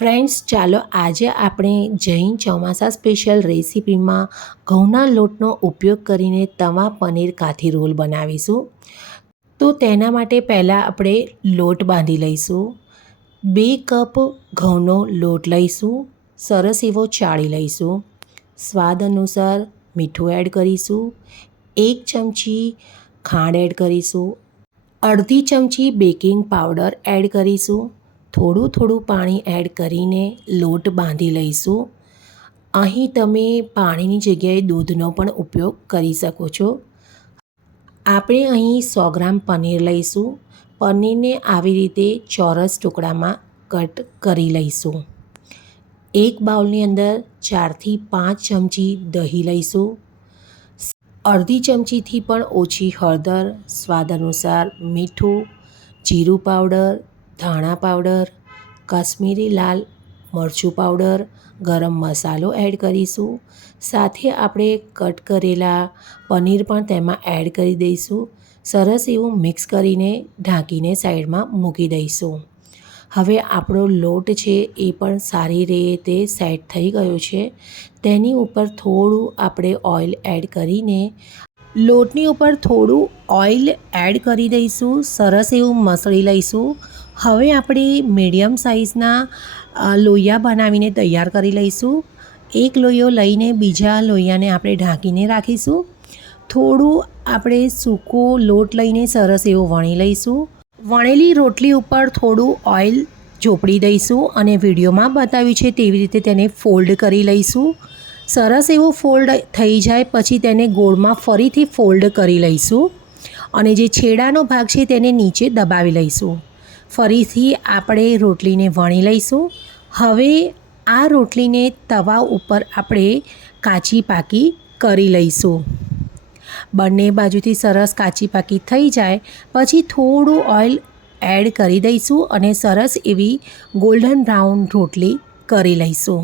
Friends, ચાલો આજે આપણે જૈન ચોમાસા સ્પેશિયલ રેસીપીમાં ઘઉંના લોટનો ઉપયોગ કરીને તવા પનીર કાઠી રોલ બનાવીશું. તો તેના માટે પહેલાં આપણે લોટ બાંધી લઈશું. 2 કપ ઘઉંનો લોટ લઈશું. સરસ એવો ચાળી લઈશું. સ્વાદ અનુસાર મીઠું એડ કરીશું. 1 ચમચી ખાંડ એડ કરીશું. અડધી ચમચી બેકિંગ પાવડર એડ કરીશું. થોડું પાણી એડ કરીને લોટ બાંધી લઈશું. અહીં તમે પાણીની જગ્યાએ દૂધનો પણ ઉપયોગ કરી શકો છો. આપણે અહીં 100 ગ્રામ પનીર લઈશું. પનીરને આવી રીતે ચોરસ ટુકડામાં કટ કરી લઈશું. એક બાઉલની અંદર 4 થી 5 ચમચી દહીં લઈશું. અડધી ચમચીથી પણ ઓછી હળદર, સ્વાદ અનુસાર મીઠું, જીરું પાવડર, ધાણા પાવડર, કાશ્મીરી લાલ મરચું પાવડર, ગરમ મસાલો એડ કરીશું. સાથે આપણે કટ કરેલા પનીર પણ તેમાં એડ કરી દઈશું. સરસ એવું મિક્સ કરીને ઢાંકીને સાઈડમાં મૂકી દઈશું. હવે આપણો લોટ છે એ પણ સારી રીતે સેટ થઈ ગયો છે. તેની ઉપર થોડું આપણે ઓઇલ એડ કરીને લોટની ઉપર થોડું ઓઇલ એડ કરી દઈશું. સરસ એવું મસળી લઈશું. હવે આપણે મીડિયમ સાઇઝના લોયા બનાવીને તૈયાર કરી લઈશું. એક લોયો લઈને બીજા લોયાને આપણે ઢાંકીને રાખીશું. થોડું આપણે સૂકો લોટ લઈને સરસ એવો વણી લઈશું. વણેલી રોટલી ઉપર થોડું ઓઇલ ચોપડી દઈશું અને વિડીયોમાં બતાવ્યું છે તેવી રીતે તેને ફોલ્ડ કરી લઈશું. સરસ એવું ફોલ્ડ થઈ જાય પછી તેને ગોળમાં ફરીથી ફોલ્ડ કરી લઈશું અને જે છેડાનો ભાગ છે તેને નીચે દબાવી લઈશું. ફરીથી આપણે રોટલીને વણી લઈશું. હવે આ રોટલીને તવા ઉપર આપણે કાચી પાકી કરી લઈશું. બંને બાજુથી સરસ કાચી પાકી થઈ જાય પછી થોડું ઓઇલ એડ કરી દઈશું અને સરસ એવી ગોલ્ડન બ્રાઉન રોટલી કરી લઈશું.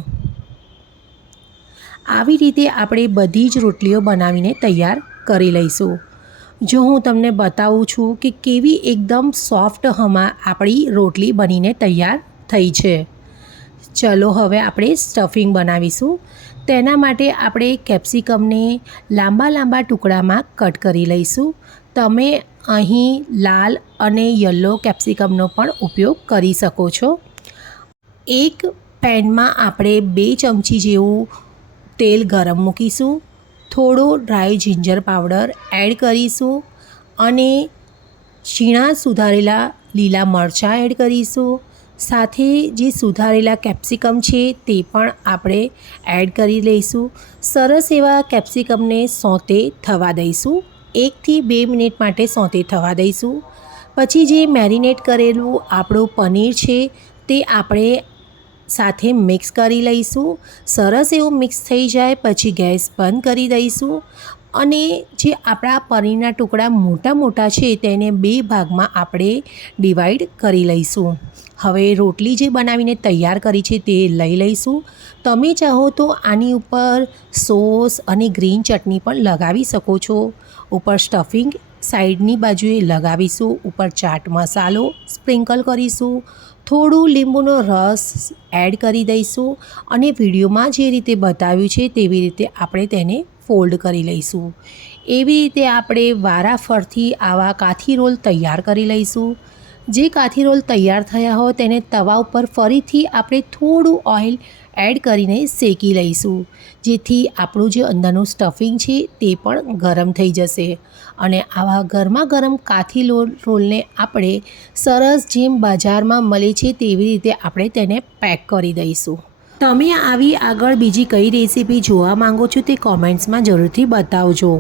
આવી રીતે આપણે બધી જ રોટલીઓ બનાવીને તૈયાર કરી લઈશું. જો હું તમને બતાવું છું કે કેવી એકદમ સોફ્ટ આપણી રોટલી બનીને તૈયાર થઈ છે. ચલો હવે આપણે સ્ટફિંગ બનાવીશું. તેના માટે આપણે કેપ્સિકમને લાંબા ટુકડામાં કટ કરી લઈશું. તમે અહીં લાલ અને યલો કેપ્સિકમનો પણ ઉપયોગ કરી શકો છો. એક પેનમાં આપણે 2 ચમચી જેવું તેલ ગરમ મૂકીશું. થોડો ડ્રાય જિંજર પાવડર એડ કરીશું અને ઝીણા સુધારેલા લીલા મરચાં એડ કરીશું. સાથે જે સુધારેલા કેપ્સિકમ છે તે પણ આપણે એડ કરી લઈશું. સરસ એવા કેપ્સિકમને સોતે થવા દઈશું. 1 થી 2 મિનિટ માટે સોતે થવા દઈશું. પછી જે મેરિનેટ કરેલું આપણું પનીર છે તે આપણે સાથે મિક્સ કરી લઈશું. સરસ એવું મિક્સ થઈ જાય પછી ગેસ બંધ કરી દઈશું અને જે આપણા પનીરના ટુકડા મોટા છે તેને 2 ભાગમાં આપણે ડિવાઈડ કરી લઈશું. હવે રોટલી જે બનાવીને તૈયાર કરી છે તે લઈ લઈશું. તમે ચાહો તો આની ઉપર સોસ અને ગ્રીન ચટણી પણ લગાવી શકો છો. ઉપર સ્ટફિંગ સાઈડની બાજુએ લગાવીશું. ઉપર ચાટ મસાલો સ્પ્રિંકલ કરીશું. થોડું લીંબુનો રસ એડ કરી દઈશું અને વિડીયોમાં જે રીતે બતાવ્યું છે તેવી રીતે આપણે તેને ફોલ્ડ કરી લઈશું. એવી રીતે આપણે વારાફરતી આવા કાઠી રોલ તૈયાર કરી લઈશું. જે કાઠી રોલ તૈયાર થયા હોય તેને તવા ઉપર ફરીથી આપણે થોડું ઓઇલ એડ કરીને શેકી લઈશું, જેથી આપણું જે અંદરનું સ્ટફિંગ છે તે પણ ગરમ થઈ જશે અને આવા ગરમા ગરમ કાઠી રોલને આપણે સરસ જેમ બજારમાં મળે છે તેવી રીતે આપણે તેને પેક કરી દઈશું. તમે આવી આગળ બીજી કઈ રેસીપી જોવા માંગો છો તે કોમેન્ટ્સમાં જરૂરથી બતાવજો.